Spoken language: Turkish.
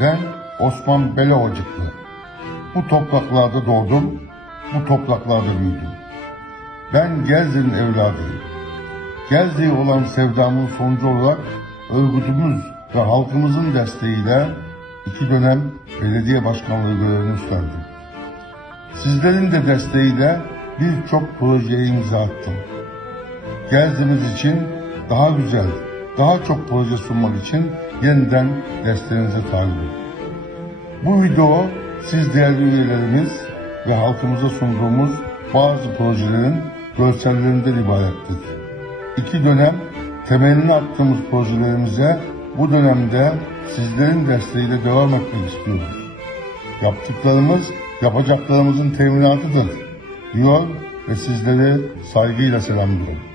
Ben Osman Belovacıklı. Bu topraklarda doğdum, bu topraklarda büyüdüm. Ben Gezdi'nin evladıyım. Gezdi'ye olan sevdamın sonucu olarak örgütümüz ve halkımızın desteğiyle iki dönem belediye başkanlığı görevini üstlendim. Sizlerin de desteğiyle birçok projeye imza attım. Gezdiğimiz için daha güzel, daha çok proje sunmak için yeniden desteğinize talibim. Bu video siz değerli üyelerimiz ve halkımıza sunduğumuz bazı projelerin görsellerinden ibarettir. İki dönem temelini attığımız projelerimize bu dönemde sizlerin desteğiyle devam etmek istiyoruz. Yaptıklarımız yapacaklarımızın teminatıdır diyor ve sizleri saygıyla selamlıyorum.